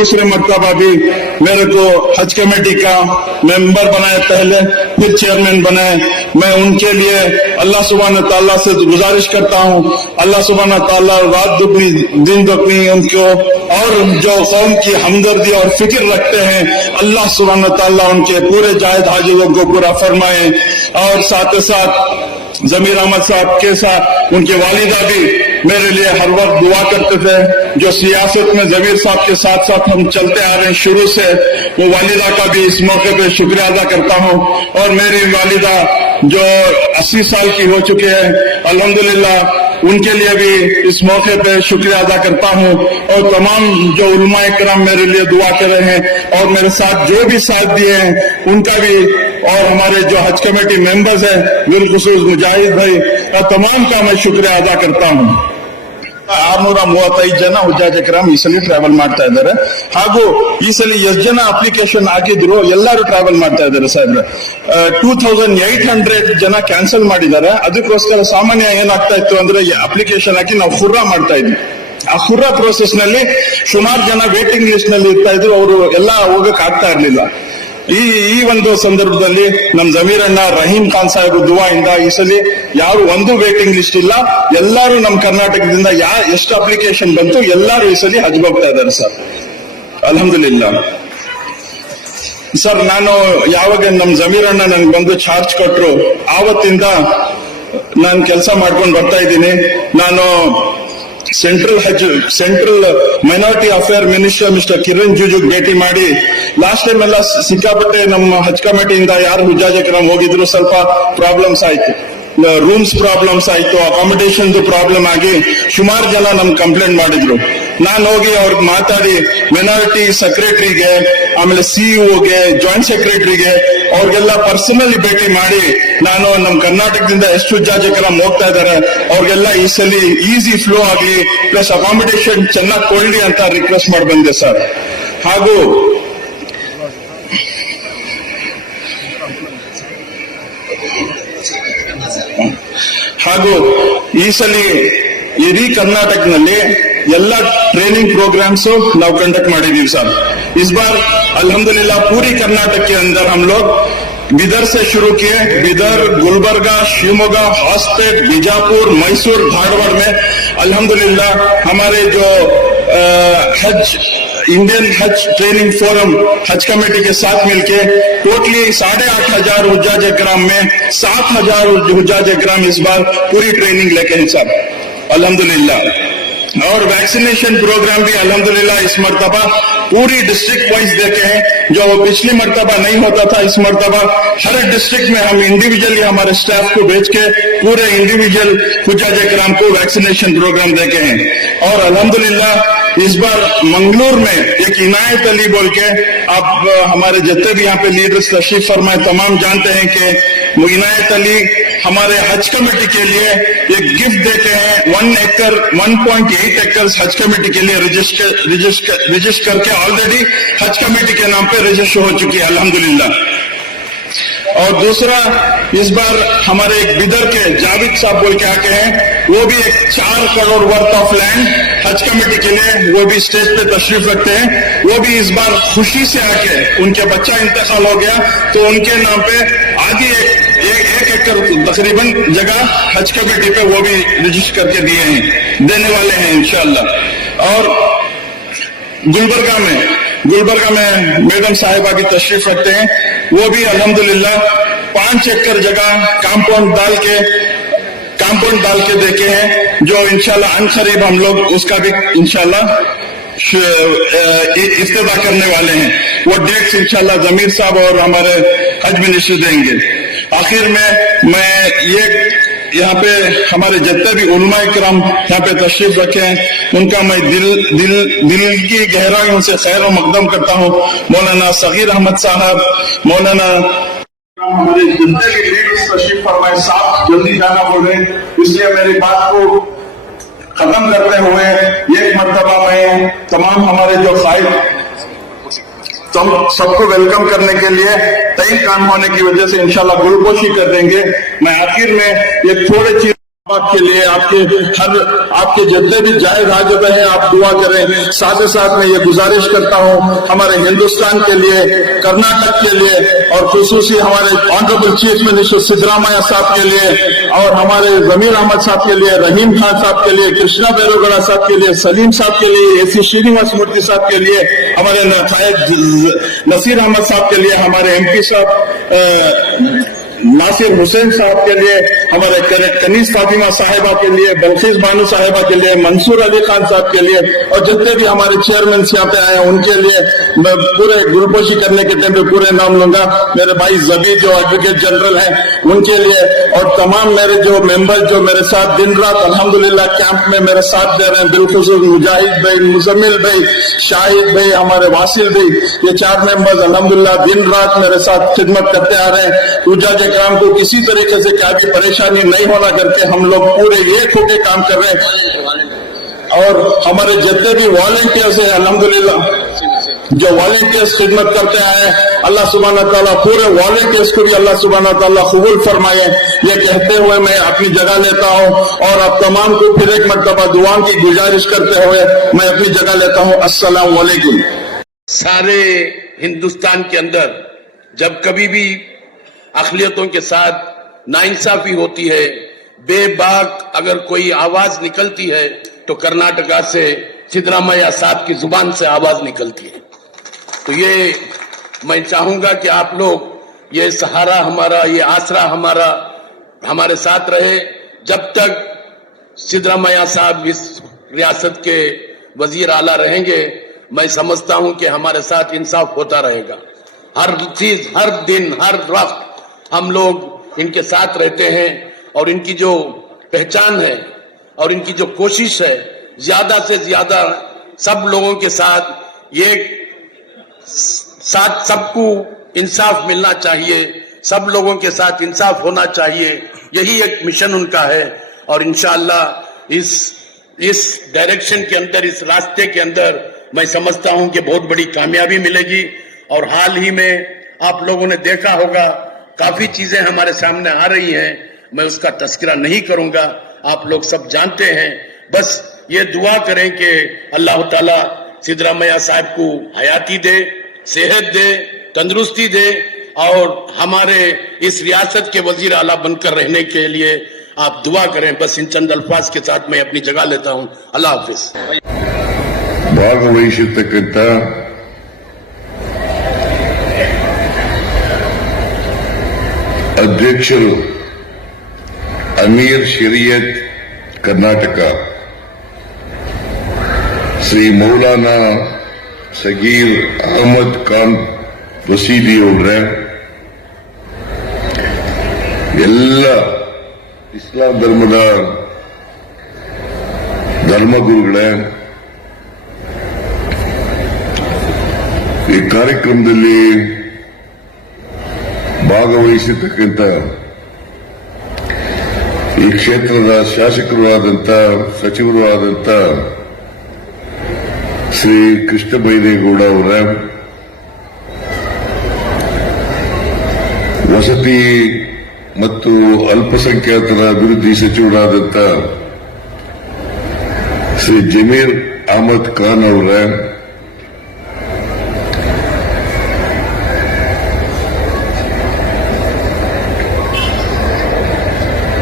दूसरे मर्तबा भी मेरे को हज कमेटी का मेंबर बनाए, पहले फिर चेयरमैन बनाए। मैं उनके लिए अल्लाह सुब्हान ताला से गुजारिश करता हूँ, अल्लाह सुब्हान ताला रात दुगनी दिन दुगनी उनको, और जो कौम की हमदर्दी और फिक्र रखते हैं, अल्लाह सुब्हान ताला उनके पूरे जायद हाजिरों को पूरा फरमाए। और साथ ही साथ जमीर अहमद साहब के साथ उनके वालिदा भी मेरे लिए हर वक्त दुआ करते थे। जो सियासत में जमीर साहब के साथ साथ हम चलते आ रहे हैं शुरू से, वो वालिदा का भी इस मौके पे शुक्रिया अदा करता हूँ। और मेरी वालिदा जो 80 साल की हो चुके हैं, अल्हम्दुलिल्लाह उनके लिए भी इस मौके पे शुक्रिया अदा करता हूँ। और तमाम जो उलमा इकराम मेरे लिए दुआ कर रहे हैं और मेरे साथ जो भी साथ दिए हैं उनका भी, और हमारे जो हज कमेटी मेंबर्स हैं बिलखुसूस मुजाहिद भाई, तमाम का मैं शुक्रिया अदा करता हूँ। 635 ಜನ ಹುಜ್ಜಾಜಕರಾಮ್ ಈ ಸಲ ಟ್ರಾವೆಲ್ ಮಾಡ್ತಾ ಇದ್ದಾರೆ, ಹಾಗೂ ಈ ಸಲ ಎಷ್ಟು ಜನ ಅಪ್ಲಿಕೇಶನ್ ಹಾಕಿದ್ರು ಎಲ್ಲರೂ ಟ್ರಾವೆಲ್ ಮಾಡ್ತಾ ಇದ್ದಾರೆ ಸಾಹೇಬ್ರೆ. 2800 ಜನ ಕ್ಯಾನ್ಸಲ್ ಮಾಡಿದ್ದಾರೆ. ಅದಕ್ಕೋಸ್ಕರ ಸಾಮಾನ್ಯ ಏನಾಗ್ತಾ ಇತ್ತು ಅಂದ್ರೆ ಅಪ್ಲಿಕೇಶನ್ ಹಾಕಿ ನಾವು ಹುರ್ರಾ ಮಾಡ್ತಾ ಇದ್ವಿ. ಆ ಹುರ್ರಾ ಪ್ರೋಸೆಸ್ ನಲ್ಲಿ ಸುಮಾರು ಜನ ವೇಟಿಂಗ್ ಲಿಸ್ಟ್ ನಲ್ಲಿ ಇರ್ತಾ ಇದ್ರು, ಅವರು ಎಲ್ಲ ಹೋಗಕ್ ಆಗ್ತಾ ಇರ್ಲಿಲ್ಲ. ಈ ಒಂದು ಸಂದರ್ಭದಲ್ಲಿ ನಮ್ ಜಮೀರ್ ಅಣ್ಣ ರಹೀಂ ಖಾನ್ ಸಾಹೇಬ್ ದುವಾಯಿಂದ ಈ ಸಲ ಯಾರು ಒಂದು ವೇಟಿಂಗ್ ಲಿಸ್ಟ್ ಇಲ್ಲ, ಎಲ್ಲರೂ ನಮ್ಮ ಕರ್ನಾಟಕದಿಂದ ಎಷ್ಟು ಅಪ್ಲಿಕೇಶನ್ ಬಂತು ಎಲ್ಲರೂ ಈ ಸಲ ಹಜ್ ಹೋಗ್ತಾ ಇದ್ದಾರೆ ಸರ್, ಅಲ್ಹಮ್ದುಲಿಲ್ಲಾ. ಸರ್, ನಾನು ಯಾವಾಗ ನಮ್ ಜಮೀರ್ ಅಣ್ಣ ನನ್ಗೆ ಬಂದು ಚಾರ್ಜ್ ಕೊಟ್ರು ಆವತ್ತಿಂದ ನಾನು ಕೆಲಸ ಮಾಡ್ಕೊಂಡು ಬರ್ತಾ ಇದ್ದೀನಿ. ನಾನು central minority affair minister mister Kiran Rijiju ಭೇಟಿ ಮಾಡಿ, ಲಾಸ್ಟ್ ಟೈಮ್ ಎಲ್ಲ ಸಿಕ್ಕಾಪಟ್ಟೆ ನಮ್ಮ ಹಜ್ ಕಮಿಟಿಯಿಂದ ಯಾರು ಹುಜ್ಜಾಜಕರಾಮ್ ಹೋಗಿದ್ರು ಸ್ವಲ್ಪ ಪ್ರಾಬ್ಲಮ್ಸ್ ಆಯ್ತು, ರೂಮ್ಸ್ ಪ್ರಾಬ್ಲಮ್ಸ್ ಆಯ್ತು, ಅಕಾಮಿಡೇಷನ್ ಪ್ರಾಬ್ಲಮ್ ಆಗಿ ಸುಮಾರು ಜನ ನಮ್ಗೆ ಕಂಪ್ಲೇಂಟ್ ಮಾಡಿದ್ರು. ನಾನು ಹೋಗಿ ಅವ್ರಿಗೆ ಮಾತಾಡಿ ಮೈನಾರಿಟಿ ಸೆಕ್ರೆಟರಿಗೆ, ಆಮೇಲೆ ಸಿಇಒಗೆ, ಜಾಯಿಂಟ್ ಸೆಕ್ರೆಟರಿಗೆ ಅವ್ರಿಗೆಲ್ಲ ಪರ್ಸನಲಿ ಭೇಟಿ ಮಾಡಿ, ನಾನು ನಮ್ಮ ಕರ್ನಾಟಕದಿಂದ ಎಷ್ಟು ಹುಜ್ಜಾಜಕರಾಮ್ ಹೋಗ್ತಾ ಇದ್ದಾರೆ ಅವ್ರಿಗೆಲ್ಲ ಈ ಸಲ ಈಸಿ ಫ್ಲೋ ಆಗಲಿ, ಪ್ಲಸ್ ಅಕಾಮಿಡೇಷನ್ ಚೆನ್ನಾಗಿ ಕೊಡ್ಲಿ ಅಂತ ರಿಕ್ವೆಸ್ಟ್ ಮಾಡಿ ಬಂದೆ ಸರ್. ಹಾಗೂ ಈ ಸಲ ಇಡೀ ಕರ್ನಾಟಕದಲ್ಲಿ ಎಲ್ಲ ಟ್ರೈನಿಂಗ್ प्रोग्राम्स ನಾವು ಕಂಡಕ್ಟ್ ಮಾಡಿದೀವಿ सर। इस बार अल्हम्दुलिल्लाह पूरी कर्नाटक के अंदर हम लोग बिदर से शुरू किए, बिदर, गुलबर्गा, शिवमोगा, हॉस्पेट, बीजापुर, मैसूर, धारवाड़ में अल्हम्दुलिल्लाह हमारे जो हज इंडियन हज ट्रेनिंग फोरम हज कमेटी के साथ मिलके टोटली 8,500 हुज्जाज इकराम में 7,000 हुज्जाज इकराम इस बार पूरी ट्रेनिंग लेके हैं साहब अल्हम्दुलिल्लाह। और वैक्सीनेशन प्रोग्राम भी अल्हम्दुलिल्लाह इस मर्तबा पूरी डिस्ट्रिक्ट वाइज देखे हैं, जो पिछली मर्तबा नहीं होता था। इस मर्तबा हर डिस्ट्रिक्ट में हम इंडिविजुअली हमारे स्टाफ को भेज के पूरे इंडिविजुअल हुज्जाज इकराम को वैक्सीनेशन प्रोग्राम देखे हैं। और अल्हम्दुलिल्लाह इस बार मंगलूर में एक इनायत अली बोल के, आप हमारे जितने भी यहाँ पे लीडर्स तशरीफ फरमाए तमाम जानते हैं कि इनायत अली हमारे हज कमेटी के लिए एक गिफ्ट देते हैं। 1.8 एकड़ हज कमेटी के लिए रजिस्टर करके ऑलरेडी हज कमेटी के नाम पे रजिस्टर हो चुकी है अल्हम्दुलिल्लाह। और दूसरा इस बार हमारे एक बिदर के जावेद साहब बोल के आके हैं, वो भी एक 4 करोड़ वर्थ ऑफ लैंड हज कमेटी के लिए वो भी स्टेज पे तशरीफ रखते हैं। वो भी इस बार खुशी से आके, उनके बच्चा इंतकाल हो गया तो उनके नाम पे आगे एक एकड़ तकरीबन जगह हज कमेटी पे वो भी रजिस्टर करके दिए हैं, देने वाले हैं इंशाअल्लाह। और गुलबर्गा में मैडम साहिबा की तशरीफ रखते हैं, वो भी अल्हम्दुलिल्लाह 5 एकड़ जगह कंपाउंड डाल के देखे हैं, जो इंशाल्लाह अनकरीब हम लोग उसका भी इंशाल्लाह इफ्तिताह करने वाले हैं। वो डेट्स इंशाल्लाह जमीर साहब और हमारे हज मिनिस्टर देंगे। आखिर में मैं ये यहाँ पे हमारे जितने भी उलमा इकराम यहाँ पे तशरीफ रखे हैं उनका मैं दिल की गहराइयों से खैर और मकदम करता हूँ। मौलाना सगीर अहमद साहब, मौलाना हमारे जितने भी लीडर्स तशरीफ फरमाए, साहब जल्दी जाना बोल रहे हैं, इसलिए मेरी बात को खत्म करते हुए एक मर्तबा में तमाम हमारे जो साहिब सबको वेलकम करने के लिए टाइम काम होने की वजह से इंशाल्लाह गुलपोशी कर देंगे। मैं आखिर में एक थोड़ी चीज आपके लिए आपके जितने भी जायज हाजत हैं आप दुआ करें। साथ ही साथ मैं ये गुजारिश करता हूँ हमारे हिंदुस्तान के लिए, कर्नाटक के लिए और खुसूसी हमारे ऑनरेबल चीफ मिनिस्टर सिद्धरामैया साहब के लिए और हमारे जमीर अहमद साहब के लिए, रहीम खान साहब के लिए, कृष्णा बैरोगड़ा साहब के लिए, सलीम साहब के लिए, AC श्रीनिवास मूर्ति साहब के लिए, हमारे नसीर अहमद साहब के लिए, हमारे MP साहब नासिर हुसैन साहब के लिए, हमारे कनीज फातिमा साहिबा के लिए, बल्खीस बानू साहिबा के लिए, मंसूर अली खान साहब के लिए और जितने भी हमारे चेयरमैन यहाँ पे आए उनके लिए मैं पूरे गुलपोशी करने के टाइम पे पूरे नाम लूंगा। मेरे भाई जबी जो एडवोकेट जनरल हैं उनके लिए और तमाम मेरे जो मेंबर जो मेरे साथ दिन रात अल्हम्दुलिल्लाह कैंप में मेरे साथ दे रहे हैं, बिलखुसूस मुजाहिद भाई, मुजम्मिल भाई, शाहिद भाई, हमारे वासिल भाई, ये 4 मेंबर्स अल्हम्दुलिल्लाह दिन रात मेरे साथ खिदमत करते आ रहे हैं। पूजा काम को किसी तरीके से क्या भी परेशानी नहीं होना करके हम लोग पूरे एक होके काम कर रहे हैं और हमारे जितने भी वॉलंटियर्स हैं अल्हम्दुलिल्लाह जो वॉलंटियर्स खिदमत करते आए, अल्लाह सुब्हानहू तआला पूरे वॉलंटियर्स को भी अल्लाह सुब्हानहू तआला कबूल फरमाए। ये कहते हुए मैं अपनी जगह लेता हूँ और आप तमाम को फिर एक मर्तबा दुआओं की गुजारिश करते हुए मैं अपनी जगह लेता हूँ। अस्सलाम वालेकुम। सारे हिंदुस्तान के अंदर जब कभी भी अक़लियतों के साथ नाइंसाफी होती है, बेबाक अगर कोई आवाज निकलती है तो कर्नाटका से सिद्धरामैया साहब की जुबान से आवाज निकलती है। तो ये मैं चाहूंगा कि आप लोग ये सहारा हमारा, ये आसरा हमारा हमारे साथ रहे जब तक सिद्धरामैया साहब इस रियासत के वजीर आला रहेंगे। मैं समझता हूं कि हमारे साथ इंसाफ होता रहेगा। हर चीज, हर दिन, हर वक्त हम लोग इनके साथ रहते हैं और इनकी जो पहचान है और इनकी जो कोशिश है ज्यादा से ज्यादा सब लोगों के साथ ये साथ सबको इंसाफ मिलना चाहिए, सब लोगों के साथ इंसाफ होना चाहिए। यही एक मिशन उनका है और इंशाअल्लाह इस डायरेक्शन के अंदर, इस रास्ते के अंदर मैं समझता हूं कि बहुत बड़ी कामयाबी मिलेगी। और हाल ही में आप लोगों ने देखा होगा काफी चीजें हमारे सामने आ रही हैं, मैं उसका तस्करा नहीं करूंगा, आप लोग सब जानते हैं। बस ये दुआ करें कि अल्लाह ताला सिद्धरामैया साहब को हयाती दे, सेहत दे, तंदुरुस्ती दे और हमारे इस रियासत के वजीर आला बनकर रहने के लिए आप दुआ करें। बस इन चंद अल्फाज के साथ मैं अपनी जगह लेता हूं। अल्लाह हाफिज। ಭಾಗವಹಿಸಿರ್ತಕ್ಕಂಥ ಅಧ್ಯಕ್ಷರು ಅಮೀರ್ ಶರೀಯತ್ ಕರ್ನಾಟಕ ಶ್ರೀ ಮೌಲಾನಾ ಸಗೀರ್ ಅಹಮದ್ ಖಾನ್ ವಸೀದಿ ಅವರೇ, ಎಲ್ಲ ಇಸ್ಲಾಂ ಧರ್ಮದ ಧರ್ಮಗುರುಗಳೇ, ಈ ಕಾರ್ಯಕ್ರಮದಲ್ಲಿ ಭಾಗವಹಿಸಿರ್ತಕ್ಕಂಥ ಈ ಕ್ಷೇತ್ರದ ಶಾಸಕರು ಆದಂತ, ಸಚಿವರು ಆದಂತ ಶ್ರೀ ಕೃಷ್ಣ ಬೈರೇಗೌಡ ಅವರ, ವಸತಿ ಮತ್ತು ಅಲ್ಪಸಂಖ್ಯಾತರ ಅಭಿವೃದ್ಧಿ ಸಚಿವರಾದಂತ ಶ್ರೀ ಜಮೀರ್ ಅಹಮದ್ ಖಾನ್ ಅವರ,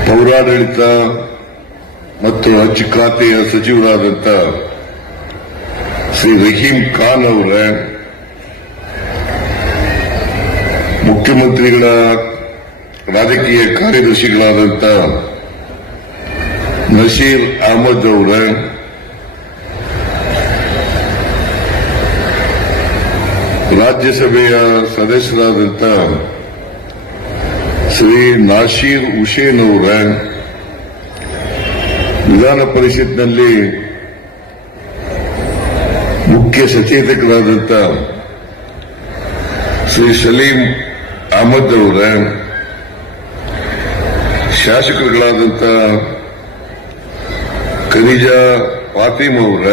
ಪೌರಾಡಳಿತ ಮತ್ತು ಹಜ್ ಖಾತೆಯ ಸಚಿವರಾದಂಥ ಶ್ರೀ ರಹೀಂ ಖಾನ್ ಅವರ, ಮುಖ್ಯಮಂತ್ರಿಗಳ ರಾಜಕೀಯ ಕಾರ್ಯದರ್ಶಿಗಳಾದಂಥ ನಸೀರ್ ಅಹಮದ್ ಅವರ, ರಾಜ್ಯಸಭೆಯ ಸದಸ್ಯರಾದಂಥ ಶ್ರೀ ನಾಸೀರ್ ಹುಸೇನ್ ಅವರ, ವಿಧಾನ ಪರಿಷತ್ನಲ್ಲಿ ಮುಖ್ಯ ಸಚೇತಕರಾದಂಥ ಶ್ರೀ ಸಲೀಂ ಅಹಮದ್ ಅವರ, ಶಾಸಕರುಗಳಾದಂಥ ಖದೀಜಾ ಫಾತಿಮಾ ಅವರ,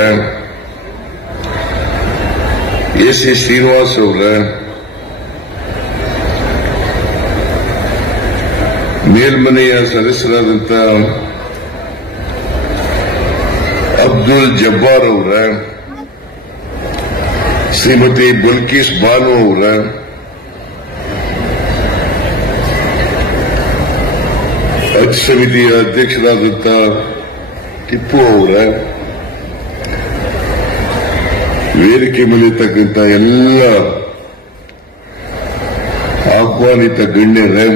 AC ಶ್ರೀನಿವಾಸ್ ಅವರ, ಮೇಲ್ಮನೆಯ ಸದಸ್ಯರಾದಂಥ ಅಬ್ದುಲ್ ಜಬ್ಬಾರ್ ಅವರ, ಶ್ರೀಮತಿ ಬಲ್ಕೀಸ್ ಬಾನು ಅವರ, ಹಜ್ ಸಮಿತಿಯ ಅಧ್ಯಕ್ಷರಾದಂಥ ಟಿಪ್ಪು ಅವರ, ವೇದಿಕೆ ಮೇಲಿರ್ತಕ್ಕಂಥ ಎಲ್ಲ ಆಹ್ವಾನಿತ ಗಣ್ಯರೇ,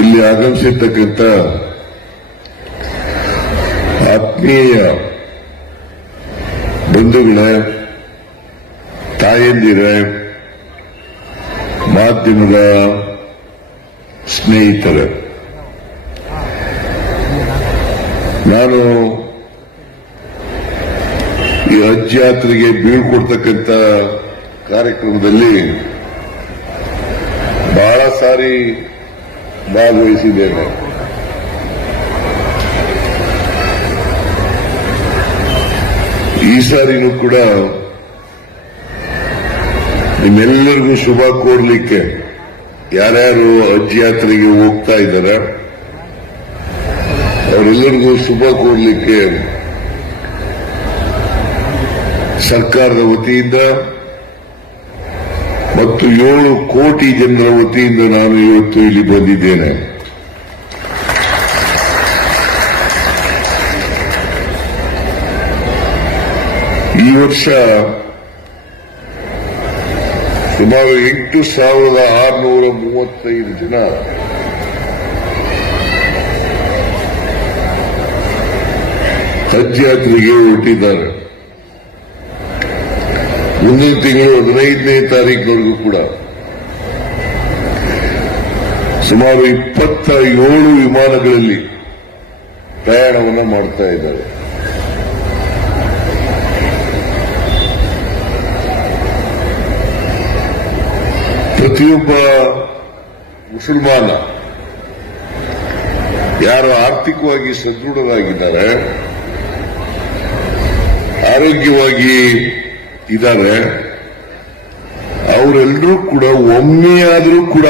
ಇಲ್ಲಿ ಆಗಮಿಸಿರ್ತಕ್ಕಂಥ ಆತ್ಮೀಯ ಬಂಧುಗಳೇ, ತಾಯಂದಿರೇ, ಮಾಧ್ಯಮದ ಸ್ನೇಹಿತರೆ, ನಾನು ಈ ಹಜ್ ಯಾತ್ರೆಗೆ ಬೀಳ್ಕೊಡ್ತಕ್ಕಂಥ ಕಾರ್ಯಕ್ರಮದಲ್ಲಿ ಬಹಳ ಸಾರಿ ಭಾಗವಹಿಸಿದ್ದೇನೆ. ಈ ಸಾರಿನೂ ಕೂಡ ನಿಮ್ಮೆಲ್ಲರಿಗೂ ಶುಭ ಕೋರ್ಲಿಕ್ಕೆ, ಯಾರ್ಯಾರು ಹಜ್ ಯಾತ್ರೆಗೆ ಹೋಗ್ತಾ ಇದ್ದಾರೆ ಅವರೆಲ್ಲರಿಗೂ ಶುಭ ಕೋರ್ಲಿಕ್ಕೆ ಸರ್ಕಾರದ ವತಿಯಿಂದ ಮತ್ತು 7 ಕೋಟಿ ಜನರ ವತಿಯಿಂದ ನಾನು ಇವತ್ತು ಇಲ್ಲಿ ಬಂದಿದ್ದೇನೆ. ಈ ವರ್ಷ ಸುಮಾರು 8,635 ಜನ ಹಜ್ ಯಾತ್ರೆಗೆ ಹೊರಟಿದ್ದಾರೆ. ಮುಂದಿನ ತಿಂಗಳು 15ನೇ ತಾರೀಕಿನವರೆಗೂ ಕೂಡ ಸುಮಾರು 27 ವಿಮಾನಗಳಲ್ಲಿ ಪ್ರಯಾಣವನ್ನು ಮಾಡ್ತಾ ಇದ್ದಾರೆ. ಪ್ರತಿಯೊಬ್ಬ ಮುಸಲ್ಮಾನ ಯಾರು ಆರ್ಥಿಕವಾಗಿ ಸದೃಢರಾಗಿದ್ದಾರೆ, ಆರೋಗ್ಯವಾಗಿ ಇದ್ದಾರೆ, ಅವರೆಲ್ಲರೂ ಕೂಡ ಒಮ್ಮೆಯಾದರೂ ಕೂಡ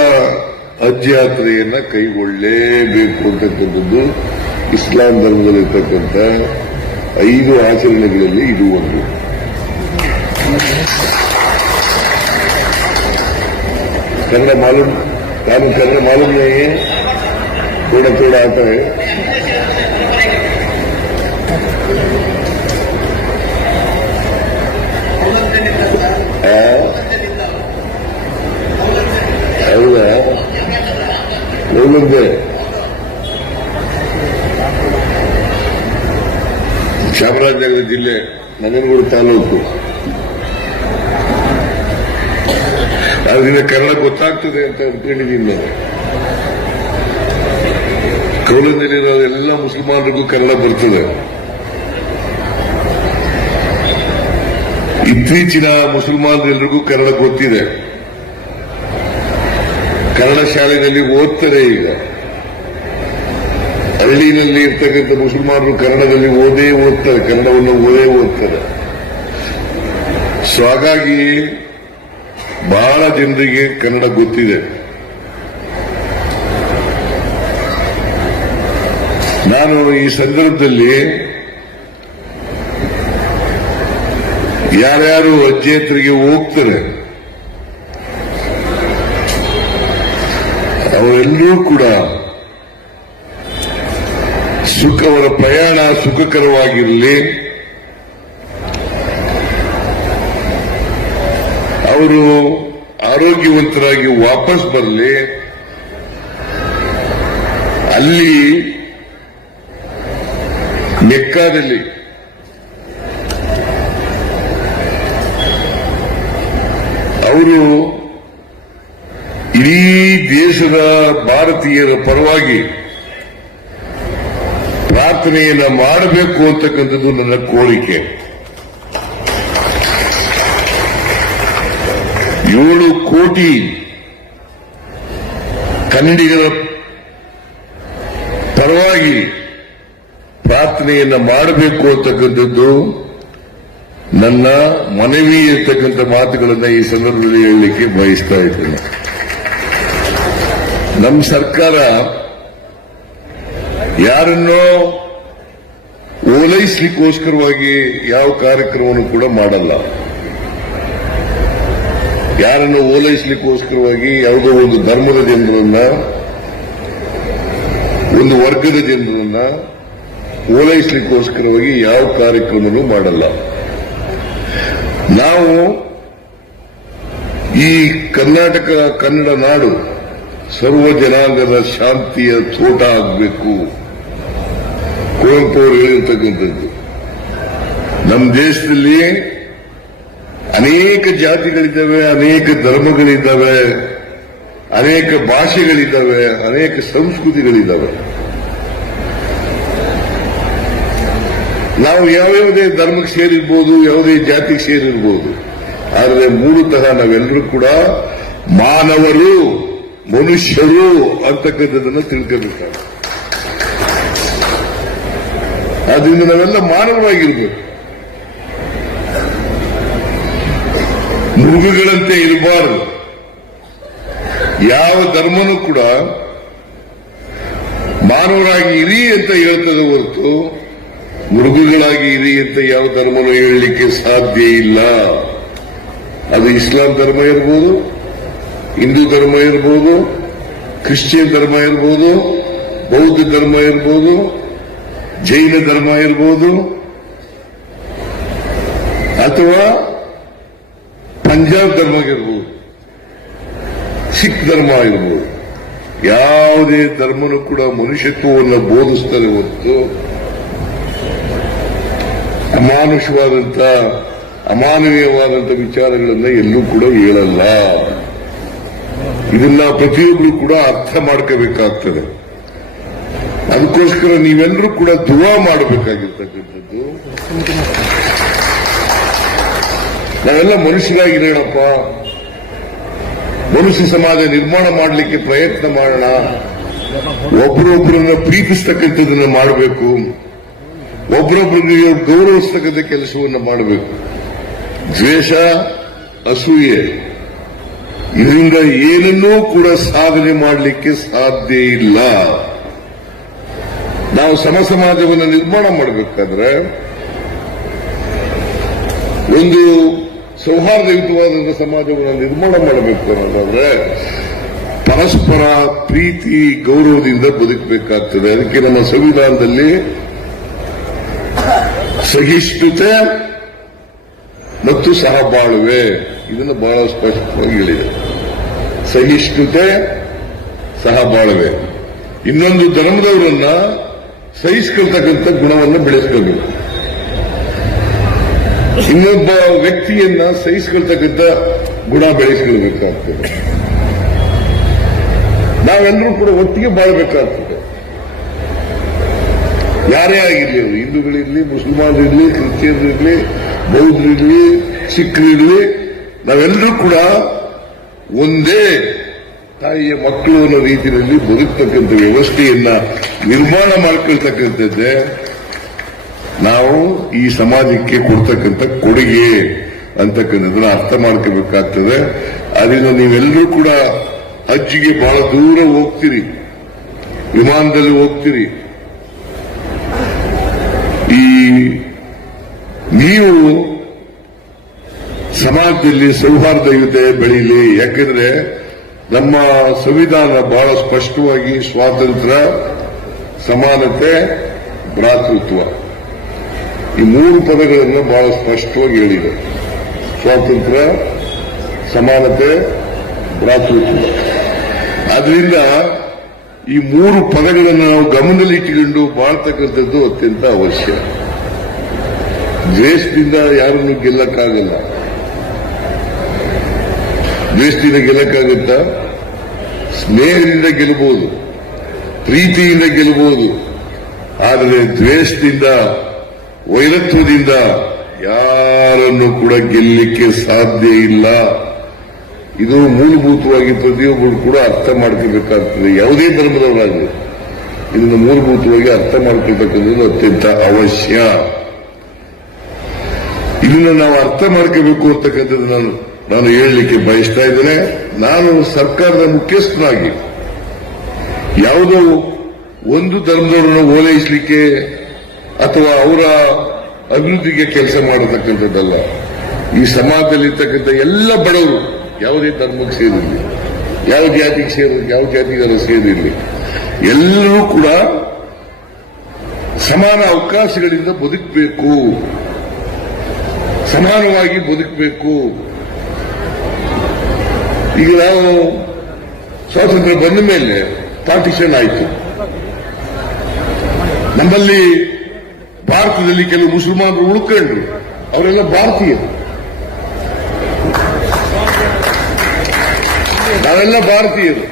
ಹಜ್ ಯಾತ್ರೆಯನ್ನ ಕೈಗೊಳ್ಳಲೇಬೇಕು ಅಂತಕ್ಕಂಥದ್ದು ಇಸ್ಲಾಂ ಧರ್ಮದಲ್ಲಿರ್ತಕ್ಕಂಥ 5 ಆಚರಣೆಗಳಲ್ಲಿ ಇದು ಒಂದು. कन्नड़ मालूम कन्नड़ मालूम नहीं है, थोड़ा थोड़ा आता है. ಹೌದಾ? ಒಳ್ಳೆ ಚಾಮರಾಜನಗರ ಜಿಲ್ಲೆ ನಂಜನಗೂಡು ತಾಲೂಕು. ಅದರಿಂದ ಕನ್ನಡ ಗೊತ್ತಾಗ್ತದೆ ಅಂತ ಅನ್ಕೊಂಡಿದ್ದೀನಿ ನಾನು. ಕೌಲಂದಲ್ಲಿರೋ ಎಲ್ಲ ಮುಸಲ್ಮಾನರಿಗೂ ಕನ್ನಡ ಬರ್ತದೆ. ಇತ್ತೀಚಿನ ಮುಸಲ್ಮಾನರೆಲ್ಲರಿಗೂ ಕನ್ನಡ ಗೊತ್ತಿದೆ. ಕನ್ನಡ ಶಾಲೆಯಲ್ಲಿ ಓದ್ತಾರೆ. ಈಗ ಹಳ್ಳಿನಲ್ಲಿ ಇರ್ತಕ್ಕಂಥ ಮುಸಲ್ಮಾನರು ಕನ್ನಡದಲ್ಲಿ ಓದ್ತಾರೆ, ಕನ್ನಡವನ್ನು ಓದ್ತಾರೆ. ಸೊ ಹಾಗಾಗಿ ಬಹಳ ಜನರಿಗೆ ಕನ್ನಡ ಗೊತ್ತಿದೆ. ನಾನು ಈ ಸಂದರ್ಭದಲ್ಲಿ ಯಾರ್ಯಾರು ಹಜ್ ಯಾತ್ರೆಗೆ ಹೋಗ್ತಾರೆ ಅವರೆಲ್ಲರೂ ಕೂಡ ಅವರ ಪ್ರಯಾಣ ಸುಖಕರವಾಗಿರಲಿ, ಅವರು ಆರೋಗ್ಯವಂತರಾಗಿ ವಾಪಸ್ ಬರಲಿ, ಅಲ್ಲಿ ಮೆಕ್ಕಾದಲ್ಲಿ ಅವರು ಇಡೀ ದೇಶದ ಭಾರತೀಯರ ಪರವಾಗಿ ಪ್ರಾರ್ಥನೆಯನ್ನ ಮಾಡಬೇಕು ಅಂತಕ್ಕಂಥದ್ದು ನನ್ನ ಕೋರಿಕೆ. 7 ಕೋಟಿ ಕನ್ನಡಿಗರ ಪರವಾಗಿ ಪ್ರಾರ್ಥನೆಯನ್ನ ಮಾಡಬೇಕು ಅಂತಕ್ಕಂಥದ್ದು ನನ್ನ ಮನವಿ ಇರ್ತಕ್ಕಂಥ ಮಾತುಗಳನ್ನು ಈ ಸಂದರ್ಭದಲ್ಲಿ ಹೇಳಲಿಕ್ಕೆ ಬಯಸ್ತಾ ಇದ್ದೇನೆ. ನಮ್ಮ ಸರ್ಕಾರ ಯಾರನ್ನೋ ಓಲೈಸ್ಲಿಕ್ಕೋಸ್ಕರವಾಗಿ ಯಾವ ಕಾರ್ಯಕ್ರಮವನ್ನು ಕೂಡ ಮಾಡಲ್ಲ. ಯಾರನ್ನು ಓಲೈಸ್ಲಿಕ್ಕೋಸ್ಕರವಾಗಿ ಯಾವುದೋ ಒಂದು ಧರ್ಮದ ಜನರನ್ನ, ಒಂದು ವರ್ಗದ ಜನರನ್ನ ಓಲೈಸ್ಲಿಕ್ಕೋಸ್ಕರವಾಗಿ ಯಾವ ಕಾರ್ಯಕ್ರಮವನ್ನು ಮಾಡಲ್ಲ. ನಾವು ಈ ಕರ್ನಾಟಕ ಕನ್ನಡ ನಾಡು ಸರ್ವ ಜನಾಂಗದ ಶಾಂತಿಯ ತೋಟ ಆಗಬೇಕು. ಕುವೆಂಪು ಅವರು ಹೇಳಿರ್ತಕ್ಕಂಥದ್ದು. ನಮ್ಮ ದೇಶದಲ್ಲಿ ಅನೇಕ ಜಾತಿಗಳಿದ್ದಾವೆ, ಅನೇಕ ಧರ್ಮಗಳಿದ್ದಾವೆ, ಅನೇಕ ಭಾಷೆಗಳಿದ್ದಾವೆ, ಅನೇಕ ಸಂಸ್ಕೃತಿಗಳಿದ್ದಾವೆ. ನಾವು ಯಾವ್ಯಾವುದೇ ಧರ್ಮಕ್ಕೆ ಸೇರಿರ್ಬೋದು, ಯಾವುದೇ ಜಾತಿಗೆ ಸೇರಿರ್ಬೋದು. ಆದರೆ ಮೂಲತಃ ನಾವೆಲ್ಲರೂ ಕೂಡ ಮಾನವರು, ಮನುಷ್ಯರು ಅಂತಕ್ಕಂಥದ್ದನ್ನು ತಿಳ್ಕೋಬೇಕಾಗುತ್ತೆ. ಆದ್ರಿಂದ ನಾವೆಲ್ಲ ಮಾನವರಾಗಿರ್ಬೇಕು. ಮೃಗಗಳಂತೆ ಇರಬಾರದು. ಯಾವ ಧರ್ಮನೂ ಕೂಡ ಮಾನವರಾಗಿ ಇರಿ ಅಂತ ಹೇಳ್ತದೆ ಹೊರತು ಮೃಗಗಳಾಗಿ ಇರಿ ಅಂತ ಯಾವ ಧರ್ಮನೂ ಹೇಳಲಿಕ್ಕೆ ಸಾಧ್ಯ ಇಲ್ಲ. ಅದು ಇಸ್ಲಾಂ ಧರ್ಮ ಇರ್ಬೋದು, ಹಿಂದೂ ಧರ್ಮ ಇರ್ಬೋದು, ಕ್ರಿಶ್ಚಿಯನ್ ಧರ್ಮ ಇರ್ಬೋದು, ಬೌದ್ಧ ಧರ್ಮ ಇರ್ಬೋದು, ಜೈನ ಧರ್ಮ ಇರ್ಬೋದು, ಅಥವಾ ಪಂಜಾಬ್ ಧರ್ಮ ಇರ್ಬೋದು, ಸಿಖ್ ಧರ್ಮ ಇರ್ಬೋದು. ಯಾವುದೇ ಧರ್ಮನೂ ಕೂಡ ಮನುಷ್ಯತ್ವವನ್ನು ಬೋಧಿಸ್ತಾರೆ ಹೊರತು ಅಮಾನುಷವಾದಂತ, ಅಮಾನವೀಯವಾದಂಥ ವಿಚಾರಗಳನ್ನ ಎಲ್ಲೂ ಕೂಡ ಹೇಳಲ್ಲ. ಇದನ್ನ ಪ್ರತಿಯೊಬ್ಬರು ಕೂಡ ಅರ್ಥ ಮಾಡ್ಕೋಬೇಕಾಗ್ತದೆ. ಅದಕ್ಕೋಸ್ಕರ ನೀವೆಲ್ಲರೂ ಕೂಡ ದುವಾ ಮಾಡಬೇಕಾಗಿರ್ತಕ್ಕಂಥದ್ದು. ನಾವೆಲ್ಲ ಮನುಷ್ಯರಾಗಿರೋಣಪ್ಪ, ಮನುಷ್ಯ ಸಮಾಜ ನಿರ್ಮಾಣ ಮಾಡಲಿಕ್ಕೆ ಪ್ರಯತ್ನ ಮಾಡೋಣ, ಒಬ್ಬರೊಬ್ಬರನ್ನ ಪ್ರೀತಿಸ್ತಕ್ಕಂಥದ್ದನ್ನ ಮಾಡಬೇಕು, ಒಬ್ಬರೊಬ್ಬರಿಗೆ ಗೌರವಿಸ್ತಕ್ಕಂಥ ಕೆಲಸವನ್ನು ಮಾಡಬೇಕು. ದ್ವೇಷ, ಅಸೂಯೆ ಇದರಿಂದ ಏನನ್ನೂ ಕೂಡ ಸಾಧನೆ ಮಾಡಲಿಕ್ಕೆ ಸಾಧ್ಯ ಇಲ್ಲ. ನಾವು ಸಮಾಜವನ್ನು ನಿರ್ಮಾಣ ಮಾಡಬೇಕಾದ್ರೆ, ಒಂದು ಸೌಹಾರ್ದಯುತವಾದ ಸಮಾಜವನ್ನು ನಿರ್ಮಾಣ ಮಾಡಬೇಕು ಅನ್ನೋದಾದ್ರೆ ಪರಸ್ಪರ ಪ್ರೀತಿ ಗೌರವದಿಂದ ಬದುಕಬೇಕಾಗ್ತದೆ. ಅದಕ್ಕೆ ನಮ್ಮ ಸಂವಿಧಾನದಲ್ಲಿ ಸಹಿಷ್ಣುತೆ ಮತ್ತು ಸಹಬಾಳ್ವೆ ಇದನ್ನು ಬಹಳ ಸ್ಪಷ್ಟವಾಗಿ ಹೇಳಿದೆ. ಸಹಿಷ್ಣುತೆ, ಸಹಬಾಳ್ವೆ. ಇನ್ನೊಂದು ಧರ್ಮದವರನ್ನ ಸಹಿಸಿಕೊಳ್ತಕ್ಕಂಥ ಗುಣವನ್ನು ಬೆಳೆಸ್ಕೋಬೇಕು. ಇನ್ನೊಬ್ಬ ವ್ಯಕ್ತಿಯನ್ನ ಸಹಿಸಿಕೊಳ್ತಕ್ಕಂಥ ಗುಣ ಬೆಳೆಸ್ಕೊಳ್ಬೇಕಾಗ್ತದೆ. ನಾವೆಲ್ಲರೂ ಕೂಡ ಒಟ್ಟಿಗೆ ಬಾಳಬೇಕಾಗ್ತದೆ. ಯಾರೇ ಆಗಿರಲಿ, ಅವರು ಹಿಂದೂಗಳಿರ್ಲಿ, ಮುಸಲ್ಮಾನರಿರ್ಲಿ, ಕ್ರಿಶ್ಚಿಯನ್ರಿರ್ಲಿ, ಬೌದ್ಧರಿರ್ಲಿ, ಸಿಖ್ರಿರ್ಲಿ, ನಾವೆಲ್ಲರೂ ಕೂಡ ಒಂದೇ ತಾಯಿಯ ಮಕ್ಕಳು ಅನ್ನೋ ರೀತಿಯಲ್ಲಿ ಬದುಕತಕ್ಕಂಥ ವ್ಯವಸ್ಥೆಯನ್ನ ನಿರ್ಮಾಣ ಮಾಡ್ಕೊಳ್ತಕ್ಕಂಥದ್ದೇ ನಾವು ಈ ಸಮಾಜಕ್ಕೆ ಕೊಡ್ತಕ್ಕಂಥ ಕೊಡುಗೆ ಅಂತಕ್ಕಂಥದ್ದನ್ನ ಅರ್ಥ ಮಾಡ್ಕೋಬೇಕಾಗ್ತದೆ. ಅದರಿಂದ ನೀವೆಲ್ಲರೂ ಕೂಡ ಹಜ್ಜಿಗೆ ಬಹಳ ದೂರ ಹೋಗ್ತೀರಿ, ವಿಮಾನದಲ್ಲಿ ಹೋಗ್ತೀರಿ. ನೀವು ಸಮಾಜದಲ್ಲಿ ಸೌಹಾರ್ದಯುತೆ ಬೆಳೀಲಿ. ಯಾಕೆಂದ್ರೆ ನಮ್ಮ ಸಂವಿಧಾನ ಬಹಳ ಸ್ಪಷ್ಟವಾಗಿ ಸ್ವಾತಂತ್ರ್ಯ, ಸಮಾನತೆ, ಭ್ರಾತೃತ್ವ ಈ ಮೂರು ಪದಗಳನ್ನು ಬಹಳ ಸ್ಪಷ್ಟವಾಗಿ ಹೇಳಿದೆ. ಸ್ವಾತಂತ್ರ್ಯ, ಸಮಾನತೆ, ಭ್ರಾತೃತ್ವ. ಆದ್ರಿಂದ ಈ ಮೂರು ಪದಗಳನ್ನು ನಾವು ಗಮನದಲ್ಲಿಟ್ಟುಕೊಂಡು ಬಾಳ್ತಕ್ಕಂಥದ್ದು ಅತ್ಯಂತ ಅವಶ್ಯ. ದ್ವೇಷದಿಂದ ಯಾರನ್ನು ಗೆಲ್ಲಕ್ಕಾಗಲ್ಲ. ದ್ವೇಷದಿಂದ ಗೆಲ್ಲಕ್ಕಾಗುತ್ತಾ? ಸ್ನೇಹದಿಂದ ಗೆಲ್ಲಬಹುದು, ಪ್ರೀತಿಯಿಂದ ಗೆಲ್ಲಬಹುದು. ಆದರೆ ದ್ವೇಷದಿಂದ, ವೈರತ್ವದಿಂದ ಯಾರನ್ನು ಕೂಡ ಗೆಲ್ಲಲಿಕ್ಕೆ ಸಾಧ್ಯ ಇಲ್ಲ. ಇದು ಮೂಲಭೂತವಾಗಿ ಪ್ರತಿಯೊಬ್ಬರು ಕೂಡ ಅರ್ಥ ಮಾಡ್ಕೋಬೇಕಾಗ್ತದೆ. ಯಾವುದೇ ಧರ್ಮದವರಾಗಲಿ ಇದನ್ನು ಮೂಲಭೂತವಾಗಿ ಅರ್ಥ ಮಾಡ್ಕೊಳ್ತಕ್ಕಂಥದ್ದು ಅತ್ಯಂತ ಅವಶ್ಯ. ಇದನ್ನು ನಾವು ಅರ್ಥ ಮಾಡ್ಕೋಬೇಕು ಅಂತಕ್ಕಂಥದ್ದು ನಾನು ಹೇಳಲಿಕ್ಕೆ ಬಯಸ್ತಾ ಇದ್ದೇನೆ. ನಾನು ಸರ್ಕಾರದ ಮುಖ್ಯಸ್ಥನಾಗಿ ಯಾವುದೋ ಒಂದು ಧರ್ಮದವರನ್ನು ಓಲೈಸಲಿಕ್ಕೆ ಅಥವಾ ಅವರ ಅಭಿವೃದ್ಧಿಗೆ ಕೆಲಸ ಮಾಡತಕ್ಕಂಥದ್ದಲ್ಲ. ಈ ಸಮಾಜದಲ್ಲಿ ಇರ್ತಕ್ಕಂಥ ಎಲ್ಲ ಬಡವರು, ಯಾವುದೇ ಧರ್ಮಕ್ಕೆ ಸೇರಿರಲಿ, ಯಾವ ಜಾತಿಗೆ ಯಾವ ಜಾತಿಗಾರ ಸೇರಿರಲಿ, ಎಲ್ಲರೂ ಕೂಡ ಸಮಾನ ಅವಕಾಶಗಳಿಂದ ಬದುಕಬೇಕು, ಸಮಾನವಾಗಿ ಬದುಕಬೇಕು. ಈಗ ನಾವು ಸ್ವಾತಂತ್ರ್ಯ ಬಂದ ಮೇಲೆ ಪಾರ್ಟಿಷನ್ ಆಯಿತು. ನಮ್ಮಲ್ಲಿ ಭಾರತದಲ್ಲಿ ಕೆಲವು ಮುಸಲ್ಮಾನರು ಉಳ್ಕೊಂಡ್ರು, ಅವರೆಲ್ಲ ಭಾರತೀಯರು, ನಾವೆಲ್ಲ ಭಾರತೀಯರು.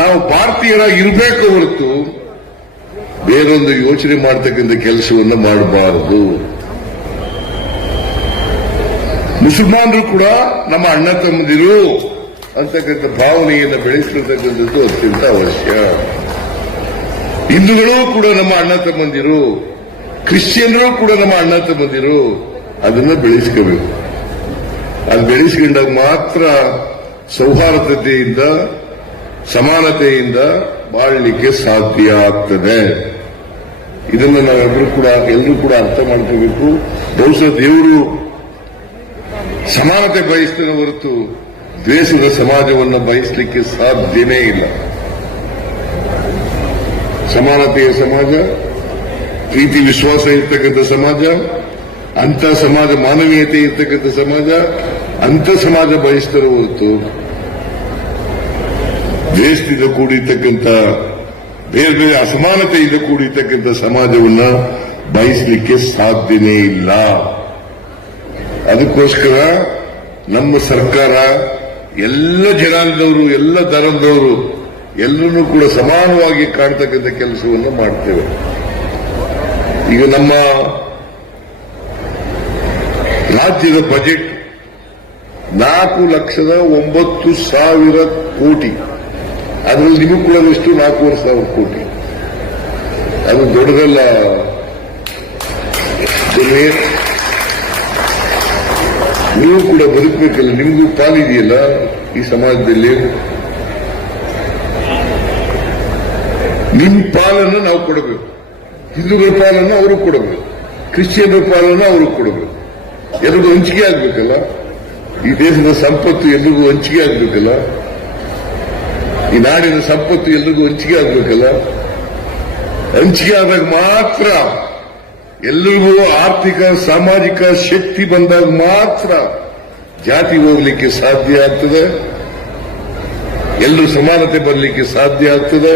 ನಾವು ಭಾರತೀಯರಾಗಿ ಇರಬೇಕು ಹೊರತು ಬೇರೊಂದು ಯೋಚನೆ ಮಾಡತಕ್ಕಂಥ ಕೆಲಸವನ್ನು ಮಾಡಬಾರದು. ಮುಸಲ್ಮಾನರು ಕೂಡ ನಮ್ಮ ಅಣ್ಣ ತಮ್ಮದಿರು ಅಂತಕ್ಕಂಥ ಭಾವನೆಯನ್ನು ಬೆಳೆಸಿರ್ತಕ್ಕಂಥದ್ದು ಅತ್ಯಂತ ಅವಶ್ಯ. ಹಿಂದೂಗಳು ಕೂಡ ನಮ್ಮ ಅಣ್ಣ ತಮ್ಮಂದಿರು, ಕ್ರಿಶ್ಚಿಯನ್ರು ಕೂಡ ನಮ್ಮ ಅಣ್ಣ ತಮ್ಮಂದಿರು. ಅದನ್ನ ಬೆಳೆಸ್ಕೋಬೇಕು. ಅದು ಬೆಳೆಸ್ಕೊಂಡಾಗ ಮಾತ್ರ ಸೌಹಾರ್ದತೆಯಿಂದ, ಸಮಾನತೆಯಿಂದ ಬಾಳಲಿಕ್ಕೆ ಸಾಧ್ಯ ಆಗ್ತದೆ. ಇದನ್ನು ನಾವೆಲ್ಲರೂ ಕೂಡ ಅರ್ಥ ಮಾಡ್ಕೋಬೇಕು. ಬಹುಶಃ ದೇವರು ಸಮಾನತೆ ಬಯಸ್ತಾನೆ ಹೊರತು ದ್ವೇಷದ ಸಮಾಜವನ್ನು ಬಯಸಲಿಕ್ಕೆ ಸಾಧ್ಯವೇ ಇಲ್ಲ. ಸಮಾನತೆಯ ಸಮಾಜ, ಪ್ರೀತಿ ವಿಶ್ವಾಸ ಇರ್ತಕ್ಕಂಥ ಸಮಾಜ, ಅಂತ ಸಮಾಜ, ಮಾನವೀಯತೆ ಇರ್ತಕ್ಕಂಥ ಸಮಾಜ, ಅಂತ ಸಮಾಜ ಬಯಸ್ತಾರೆ ಹೊರತು ದ್ವೇಷದಿಂದ ಕೂಡಿರ್ತಕ್ಕಂಥ ಬೇರೆ ಬೇರೆ ಅಸಮಾನತೆಯಿಂದ ಕೂಡಿರ್ತಕ್ಕಂಥ ಸಮಾಜವನ್ನ ಬಯಸಲಿಕ್ಕೆ ಸಾಧ್ಯವೇ ಇಲ್ಲ. ಅದಕ್ಕೋಸ್ಕರ ನಮ್ಮ ಸರ್ಕಾರ ಎಲ್ಲ ಜನಾಂಗದವರು, ಎಲ್ಲ ಧರ್ಮದವರು ಎಲ್ಲರನ್ನೂ ಕೂಡ ಸಮಾನವಾಗಿ ಕಾಣ್ತಕ್ಕಂಥ ಕೆಲಸವನ್ನು ಮಾಡ್ತೇವೆ. ಈಗ ನಮ್ಮ ರಾಜ್ಯದ ಬಜೆಟ್ 4,09,000 ಕೋಟಿ. ಅದರಲ್ಲಿ ನಿಮಗೂ ಕೂಡ ಎಷ್ಟು 4,500 ಕೋಟಿ. ಅದು ದೊಡ್ಡದಲ್ಲ. ನೀವು ಕೂಡ ಬದುಕಬೇಕಲ್ಲ, ನಿಮಗೂ ಪಾಲಿದೆಯಲ್ಲ ಈ ಸಮಾಜದಲ್ಲಿ. ನಿಮ್ಮ ಪಾಲನ್ನು ನಾವು ಕೊಡಬೇಕು, ಹಿಂದೂಗಳ ಪಾಲನ್ನು ಅವರು ಕೊಡಬೇಕು, ಕ್ರಿಶ್ಚಿಯನ್ರ ಪಾಲನ್ನು ಅವರು ಕೊಡಬೇಕು. ಎಲ್ರಿಗೂ ಹಂಚಿಕೆ ಆಗ್ಬೇಕಲ್ಲ. ಈ ದೇಶದ ಸಂಪತ್ತು ಎಲ್ರಿಗೂ ಹಂಚಿಕೆ ಆಗ್ಬೇಕಲ್ಲ. ಈ ನಾಡಿನ ಸಂಪತ್ತು ಎಲ್ರಿಗೂ ಹಂಚಿಕೆ ಆಗ್ಬೇಕಲ್ಲ. ಹಂಚಿಕೆ ಆದಾಗ ಮಾತ್ರ, ಎಲ್ಲರಿಗೂ ಆರ್ಥಿಕ ಸಾಮಾಜಿಕ ಶಕ್ತಿ ಬಂದಾಗ ಮಾತ್ರ ಜಾತಿ ಹೋಗ್ಲಿಕ್ಕೆ ಸಾಧ್ಯ ಆಗ್ತದೆ, ಎಲ್ಲರೂ ಸಮಾನತೆ ಬರಲಿಕ್ಕೆ ಸಾಧ್ಯ ಆಗ್ತದೆ,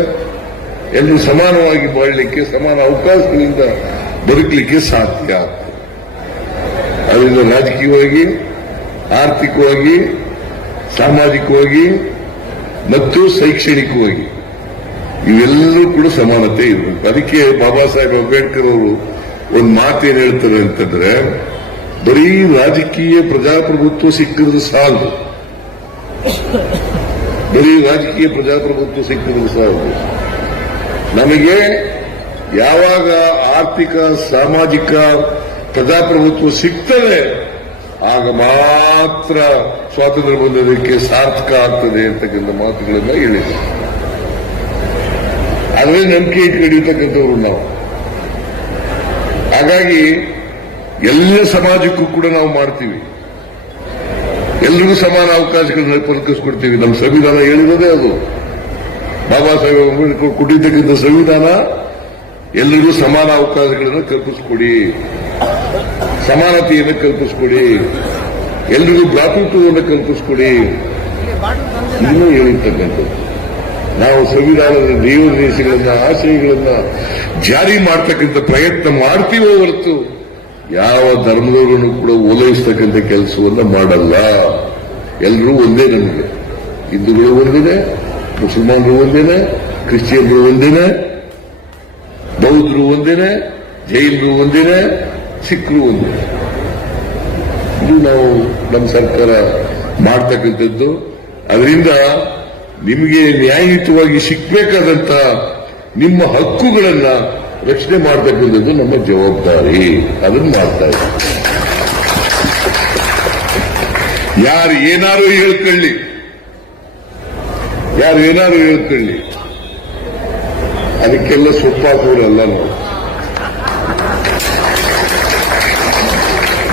ಎಲ್ಲರೂ ಸಮಾನವಾಗಿ ಬಾಳಲಿಕ್ಕೆ, ಸಮಾನ ಅವಕಾಶಗಳಿಂದ ಬದುಕಲಿಕ್ಕೆ ಸಾಧ್ಯ ಆಗ್ತದೆ. ಅದರಿಂದ ರಾಜಕೀಯವಾಗಿ, ಆರ್ಥಿಕವಾಗಿ, ಸಾಮಾಜಿಕವಾಗಿ ಮತ್ತು ಶೈಕ್ಷಣಿಕವಾಗಿ ಇವೆಲ್ಲರೂ ಕೂಡ ಸಮಾನತೆ ಇರಬೇಕು. ಅದಕ್ಕೆ ಬಾಬಾ ಸಾಹೇಬ್ ಅಂಬೇಡ್ಕರ್ ಅವರು ಒಂದು ಮಾತೇನು ಹೇಳ್ತಾರೆ ಅಂತಂದ್ರೆ, ಬರೀ ರಾಜಕೀಯ ಪ್ರಜಾಪ್ರಭುತ್ವ ಸಿಕ್ಕಿದ್ರೆ ಸಾಲದು, ಬರೀ ರಾಜಕೀಯ ಪ್ರಜಾಪ್ರಭುತ್ವ ಸಿಕ್ಕಿದ್ರೆ ಸಾಲದು. ನಮಗೆ ಯಾವಾಗ ಆರ್ಥಿಕ ಸಾಮಾಜಿಕ ಪ್ರಜಾಪ್ರಭುತ್ವ ಸಿಗ್ತದೆ ಆಗ ಮಾತ್ರ ಸ್ವಾತಂತ್ರ್ಯ ಬಂದದಕ್ಕೆ ಸಾರ್ಥಕ ಆಗ್ತದೆ ಅಂತಕ್ಕಂಥ ಮಾತುಗಳನ್ನ ಹೇಳಿದೆ. ಅದರಲ್ಲಿ ನಂಬಿಕೆ ಇಟ್ಕೊಂಡಿರ್ತಕ್ಕಂಥವ್ರು ನಾವು. ಹಾಗಾಗಿ ಎಲ್ಲ ಸಮಾಜಕ್ಕೂ ಕೂಡ ನಾವು ಮಾಡ್ತೀವಿ, ಎಲ್ರಿಗೂ ಸಮಾನ ಅವಕಾಶಗಳನ್ನ ಕಲ್ಪಿಸ್ಕೊಡ್ತೀವಿ. ನಮ್ಮ ಸಂವಿಧಾನ ಹೇಳಿರೋದೇ ಅದು. ಬಾಬಾ ಸಾಹೇಬ್ ಅಂಬೇಡ್ಕರ್ ಕೊಟ್ಟಿರ್ತಕ್ಕಂಥ ಸಂವಿಧಾನ ಎಲ್ರಿಗೂ ಸಮಾನ ಅವಕಾಶಗಳನ್ನು ಕಲ್ಪಿಸ್ಕೊಡಿ, ಸಮಾನತೆಯನ್ನು ಕಲ್ಪಿಸ್ಕೊಡಿ, ಎಲ್ರಿಗೂ ಭ್ರಾತೃತ್ವವನ್ನು ಕಲ್ಪಿಸ್ಕೊಡಿ, ಇನ್ನೂ ಹೇಳಿರ್ತಕ್ಕಂಥದ್ದು. ನಾವು ಸಂವಿಧಾನದ ನಿಯಮನಿರ್ದೇಶಗಳನ್ನ, ಆಶಯಗಳನ್ನ ಜಾರಿ ಮಾಡ್ತಕ್ಕಂಥ ಪ್ರಯತ್ನ ಮಾಡ್ತೀವೋ ಹೊರತು ಯಾವ ಧರ್ಮದವರನ್ನು ಕೂಡ ಓಲೈಸ್ತಕ್ಕಂಥ ಕೆಲಸವನ್ನ ಮಾಡಲ್ಲ. ಎಲ್ಲರೂ ಒಂದೇ. ನಮಗೆ ಹಿಂದೂಗಳು ಒಂದೇನೆ, ಮುಸಲ್ಮಾನರು ಒಂದೇನೆ, ಕ್ರಿಶ್ಚಿಯನ್ರು ಒಂದೇನೆ, ಬೌದ್ಧರು ಒಂದೇನೆ, ಜೈನರು ಒಂದೇನೆ, ಸಿಖ್ರು ಒಂದೇನೆ. ಇದು ನಾವು ನಮ್ಮ ಸರ್ಕಾರ ಮಾಡ್ತಕ್ಕಂಥದ್ದು. ಅದರಿಂದ ನಿಮಗೆ ನ್ಯಾಯಯುತವಾಗಿ ಸಿಕ್ಕಬೇಕಾದಂತ ನಿಮ್ಮ ಹಕ್ಕುಗಳನ್ನ ರಕ್ಷಣೆ ಮಾಡತಕ್ಕಂಥದ್ದು ನಮ್ಮ ಜವಾಬ್ದಾರಿ. ಅದನ್ನು ಮಾಡ್ತಾ ಇದ್ದೀವಿ. ಯಾರು ಏನಾರು ಹೇಳ್ಕೊಳ್ಳಿ, ಅದಕ್ಕೆಲ್ಲ ಸೊಪ್ಪಾಕೋರಲ್ಲ ನಾವು.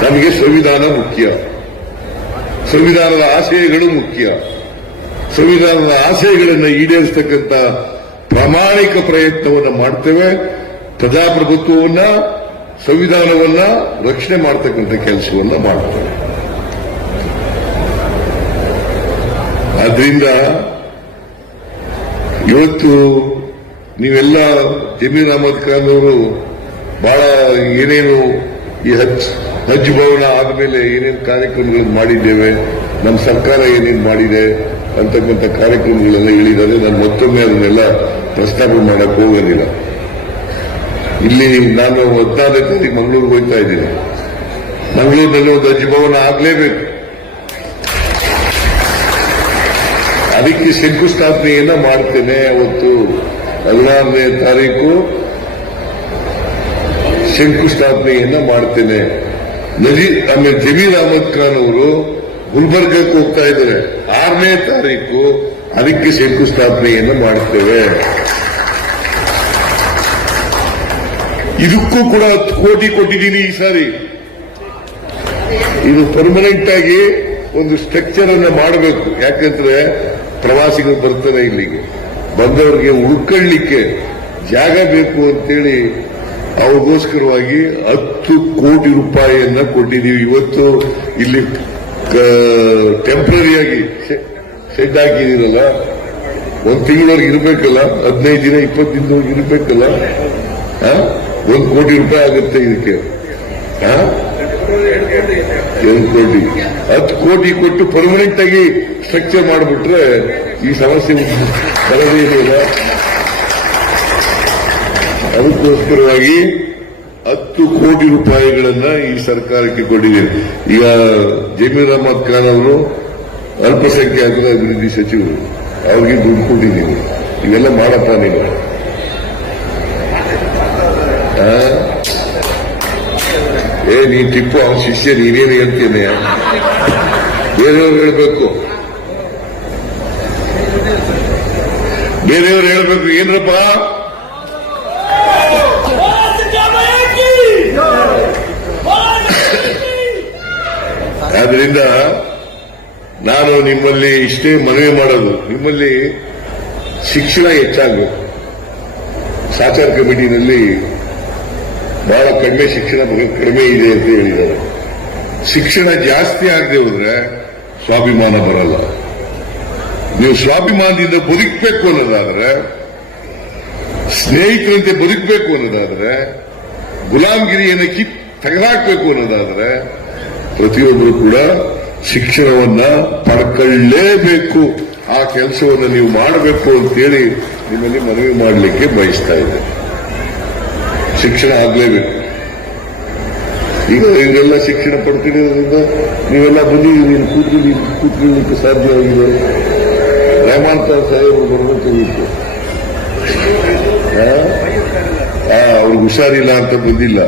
ನಮಗೆ ಸಂವಿಧಾನ ಮುಖ್ಯ, ಸಂವಿಧಾನದ ಆಶಯಗಳು ಮುಖ್ಯ. ಸಂವಿಧಾನದ ಆಶಯಗಳನ್ನು ಈಡೇರಿಸತಕ್ಕಂಥ ಪ್ರಾಮಾಣಿಕ ಪ್ರಯತ್ನವನ್ನು ಮಾಡ್ತೇವೆ. ಪ್ರಜಾಪ್ರಭುತ್ವವನ್ನ, ಸಂವಿಧಾನವನ್ನ ರಕ್ಷಣೆ ಮಾಡತಕ್ಕಂಥ ಕೆಲಸವನ್ನ ಮಾಡ್ತೇವೆ. ಆದ್ರಿಂದ ಇವತ್ತು ನೀವೆಲ್ಲ ಜಮೀರ್ ಅಹಮದ್ ಖಾನ್ ಅವರು ಬಹಳ ಏನೇನು ಈ ಹಜ್ ಭವನ ಆದ್ಮೇಲೆ ಏನೇನು ಕಾರ್ಯಕ್ರಮಗಳನ್ನು ಮಾಡಿದ್ದೇವೆ, ನಮ್ಮ ಸರ್ಕಾರ ಏನೇನು ಮಾಡಿದೆ ಅಂತಕ್ಕಂಥ ಕಾರ್ಯಕ್ರಮಗಳೆಲ್ಲ ಹೇಳಿದ್ದಾರೆ. ನಾನು ಮತ್ತೊಮ್ಮೆ ಅದನ್ನೆಲ್ಲ ಪ್ರಸ್ತಾಪ ಮಾಡಕ್ ಹೋಗೋದಿಲ್ಲ. ಇಲ್ಲಿ ನಾನು 14ನೇ ತಾರೀಕು ಮಂಗಳೂರಿಗೆ ಹೋಗ್ತಾ ಇದ್ದೀನಿ. ಮಂಗಳೂರಿನಲ್ಲಿ ಒಂದು ಹಜ್ ಭವನ ಆಗ್ಲೇಬೇಕು. ಅದಕ್ಕೆ ಶಂಕುಸ್ಥಾಪನೆಯನ್ನ ಮಾಡ್ತೇನೆ. ಅವತ್ತು 16ನೇ ತಾರೀಕು ಶಂಕುಸ್ಥಾಪನೆಯನ್ನ ಮಾಡ್ತೇನೆ. ಆಮೇಲೆ ಜಮೀರ್ ಅಹಮದ್ ಖಾನ್ ಅವರು ಗುಲ್ಬರ್ಗಕ್ಕೆ ಹೋಗ್ತಾ ಇದ್ದಾರೆ. 6ನೇ ತಾರೀಕು ಅದಕ್ಕೆ ಶಂಕುಸ್ಥಾಪನೆಯನ್ನು ಮಾಡ್ತೇವೆ. ಇದಕ್ಕೂ ಕೂಡ 10 ಕೋಟಿ ಕೊಟ್ಟಿದ್ದೀನಿ ಈ ಸಾರಿ. ಇದು ಪರ್ಮನೆಂಟ್ ಆಗಿ ಒಂದು ಸ್ಟ್ರಕ್ಚರ್ ಅನ್ನ ಮಾಡಬೇಕು. ಯಾಕಂದ್ರೆ ಪ್ರವಾಸಿಗರು ಬರ್ತಾರೆ, ಇಲ್ಲಿಗೆ ಬಂದವರಿಗೆ ಉಳ್ಕೊಳ್ಳಿಕ್ಕೆ ಜಾಗ ಬೇಕು ಅಂತೇಳಿ ಅವ್ರಿಗೋಸ್ಕರವಾಗಿ 10 ಕೋಟಿ ರೂಪಾಯಿಯನ್ನ ಕೊಟ್ಟಿದ್ದೀವಿ. ಇವತ್ತು ಇಲ್ಲಿ ಟೆಂಪರರಿಯಾಗಿ ಶೆಡ್ ಹಾಕಿದಿರಲ್ಲ, 1 ತಿಂಗಳವರೆಗೆ ಇರಬೇಕಲ್ಲ, 15 ದಿನ 20 ದಿನದವರೆಗೆ ಇರಬೇಕಲ್ಲ. 1 ಕೋಟಿ ರೂಪಾಯಿ ಆಗುತ್ತೆ ಇದಕ್ಕೆ. 2 ಕೋಟಿ 10 ಕೋಟಿ ಕೊಟ್ಟು ಪರ್ಮನೆಂಟ್ ಆಗಿ ಸ್ಟ್ರಕ್ಚರ್ ಮಾಡಿಬಿಟ್ರೆ ಈ ಸಮಸ್ಯೆ ಬರದೇ ಇಲ್ಲ. ಅದಕ್ಕೋಸ್ಕರವಾಗಿ 10 ಕೋಟಿ ರೂಪಾಯಿಗಳನ್ನ ಈ ಸರ್ಕಾರಕ್ಕೆ ಕೊಟ್ಟಿದ್ದೇನೆ. ಈಗ ಜಮೀರ್ ಅಹಮದ್ ಖಾನ್ ಅವರು ಅಲ್ಪಸಂಖ್ಯಾತರ ಅಭಿವೃದ್ಧಿ ಸಚಿವರು, ಅವ್ರಿಗೆ ದುಡ್ಡು ಕೊಟ್ಟಿದ್ದೀನಿ. ಇವೆಲ್ಲ ಮಾಡಪ್ಪ ನೀವು. ನೀ ಟಿಪ್ಪು ಅವನ ಶಿಷ್ಯ, ನೀನೇನು ಹೇಳ್ತೇನೆ? ಬೇರೆಯವ್ರು ಹೇಳ್ಬೇಕು, ಬೇರೆಯವ್ರು ಹೇಳ್ಬೇಕು. ಏನ್ರಪ್ಪ ಆದ್ರಿಂದ ನಾನು ನಿಮ್ಮಲ್ಲಿ ಇಷ್ಟೇ ಮನವಿ ಮಾಡೋದು, ನಿಮ್ಮಲ್ಲಿ ಶಿಕ್ಷಣ ಹೆಚ್ಚಾಗಬೇಕು. ಸಾಚಾರ್ ಕಮಿಟಿನಲ್ಲಿ ಬಹಳ ಕಡಿಮೆ ಶಿಕ್ಷಣ ಕಡಿಮೆ ಇದೆ ಅಂತ ಹೇಳಿದ್ದಾರೆ. ಶಿಕ್ಷಣ ಜಾಸ್ತಿ ಆಗದೆ ಹೋದ್ರೆ ಸ್ವಾಭಿಮಾನ ಬರಲ್ಲ. ನೀವು ಸ್ವಾಭಿಮಾನದಿಂದ ಬದುಕಬೇಕು ಅನ್ನೋದಾದ್ರೆ, ಸ್ನೇಹಿತರಂತೆ ಬದುಕಬೇಕು ಅನ್ನೋದಾದ್ರೆ, ಗುಲಾಮಗಿರಿಯನ್ನು ತೆಗೆದಾಕಬೇಕು ಅನ್ನೋದಾದ್ರೆ ಪ್ರತಿಯೊಬ್ಬರು ಕೂಡ ಶಿಕ್ಷಣವನ್ನ ಪಡ್ಕೊಳ್ಳೇಬೇಕು. ಆ ಕೆಲಸವನ್ನು ನೀವು ಮಾಡಬೇಕು ಅಂತೇಳಿ ನಿಮ್ಮಲ್ಲಿ ಮನವಿ ಮಾಡಲಿಕ್ಕೆ ಬಯಸ್ತಾ ಇದ್ದೆ. ಶಿಕ್ಷಣ ಆಗ್ಲೇಬೇಕು. ಈಗ ಇವರೆಲ್ಲ ಶಿಕ್ಷಣ ಪಡ್ತಿರೋದ್ರಿಂದ ನೀವೆಲ್ಲ ಬಂದಿದ್ದೀರಿ, ಕೂತ್ಕೊಳ್ಳಿಕ್ಕೆ ಸಾಧ್ಯವಾಗಿದೆ. ರೆಹಮಾನ್ ಖಾನ್ ಸಾಹೇಬರು ಬರಬೇಕಾಗಿತ್ತು, ಅವ್ರಿಗೆ ಹುಷಾರಿಲ್ಲ ಅಂತ ಬಂದಿಲ್ಲ.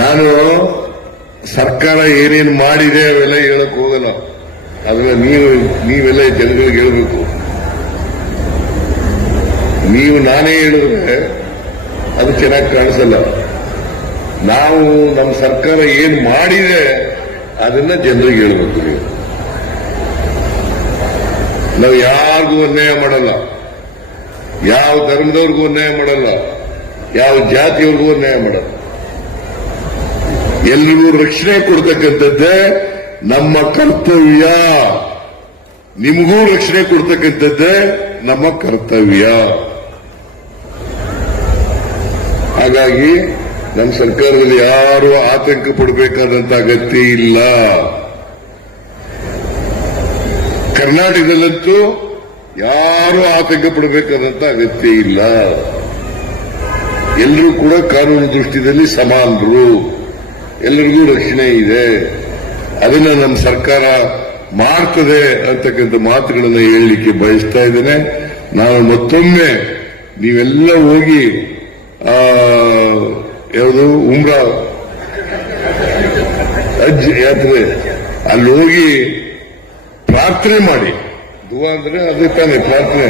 ನಾನು ಸರ್ಕಾರ ಏನೇನು ಮಾಡಿದೆ ಅವೆಲ್ಲ ಹೇಳಕ್ ಹೋಗಲ್ಲ. ಅದನ್ನ ನೀವೆಲ್ಲ ಜನಗಳಿಗೆ ಹೇಳಬೇಕು. ನೀವು ನಾನೇ ಹೇಳಿದ್ರೆ ಅದು ಚೆನ್ನಾಗಿ ಕಾಣಿಸಲ್ಲ. ನಾವು ನಮ್ಮ ಸರ್ಕಾರ ಏನ್ ಮಾಡಿದೆ ಅದನ್ನ ಜನರಿಗೆ ಹೇಳಬೇಕು. ನೀವು ನಾವು ಯಾರಿಗೂ ಅನ್ಯಾಯ ಮಾಡಲ್ಲ, ಯಾವ ಧರ್ಮದವ್ರಿಗೂ ಅನ್ಯಾಯ ಮಾಡಲ್ಲ, ಯಾವ ಜಾತಿಯವ್ರಿಗೂ ಅನ್ಯಾಯ ಮಾಡಲ್ಲ. ಎಲ್ರಿಗೂ ರಕ್ಷಣೆ ಕೊಡ್ತಕ್ಕಂಥದ್ದೇ ನಮ್ಮ ಕರ್ತವ್ಯ. ನಿಮಗೂ ರಕ್ಷಣೆ ಕೊಡ್ತಕ್ಕಂಥದ್ದೇ ನಮ್ಮ ಕರ್ತವ್ಯ. ಹಾಗಾಗಿ ನಮ್ಮ ಸರ್ಕಾರದಲ್ಲಿ ಯಾರು ಆತಂಕ ಪಡಬೇಕಾದಂತ ಅಗತ್ಯ ಇಲ್ಲ. ಕರ್ನಾಟಕದಲ್ಲಂತೂ ಯಾರು ಆತಂಕ ಪಡಬೇಕಾದಂತ ಅಗತ್ಯ ಇಲ್ಲ. ಎಲ್ಲರೂ ಕೂಡ ಕಾನೂನು ದೃಷ್ಟಿಯಲ್ಲಿ ಸಮಾನರು, ಎಲ್ಲರಿಗೂ ರಕ್ಷಣೆ ಇದೆ. ಅದನ್ನ ನಮ್ಮ ಸರ್ಕಾರ ಮಾಡ್ತದೆ ಅಂತಕ್ಕಂಥ ಮಾತುಗಳನ್ನು ಹೇಳಲಿಕ್ಕೆ ಬಯಸ್ತಾ ಇದ್ದೇನೆ. ನಾನು ಮತ್ತೊಮ್ಮೆ ನೀವೆಲ್ಲ ಹೋಗಿ ಯಾವುದು ಉಮ್ರಾ ಹಜ್ ಯಾತ್ರೆ ಅಲ್ಲಿ ಹೋಗಿ ಪ್ರಾರ್ಥನೆ ಮಾಡಿ. ದುವಾ ಅಂದ್ರೆ ಅದೇ ತಾನೆ ಪ್ರಾರ್ಥನೆ,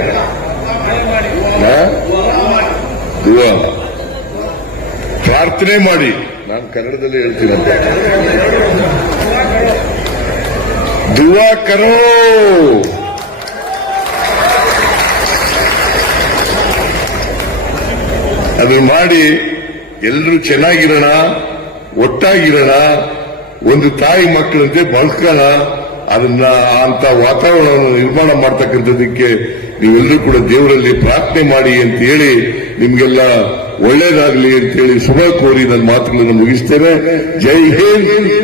ದುವಾ ಪ್ರಾರ್ಥನೆ ಮಾಡಿ. ನಾನು ಕನ್ನಡದಲ್ಲಿ ಹೇಳ್ತೀನಂತೆ, ದುವಾ ಕರೋ. ಅದನ್ನ ಮಾಡಿ ಎಲ್ಲರೂ ಚೆನ್ನಾಗಿರೋಣ, ಒಟ್ಟಾಗಿರೋಣ, ಒಂದು ತಾಯಿ ಮಕ್ಕಳಂತೆ ಬದುಕೋಣ. ಅದನ್ನ ಅಂತ ವಾತಾವರಣವನ್ನು ನಿರ್ಮಾಣ ಮಾಡ್ತಕ್ಕಂಥದ್ದಕ್ಕೆ ನೀವೆಲ್ಲರೂ ಕೂಡ ದೇವರಲ್ಲಿ ಪ್ರಾರ್ಥನೆ ಮಾಡಿ ಅಂತ ಹೇಳಿ ನಿಮ್ಗೆಲ್ಲ ಒಳ್ಳೇದಾಗಲಿ ಅಂತ ಹೇಳಿ ಶುಭ ಕೋರಿ ನನ್ನ ಮಾತುಗಳನ್ನು ಮುಗಿಸ್ತೇನೆ. ಜೈ ಹಿಂದ್.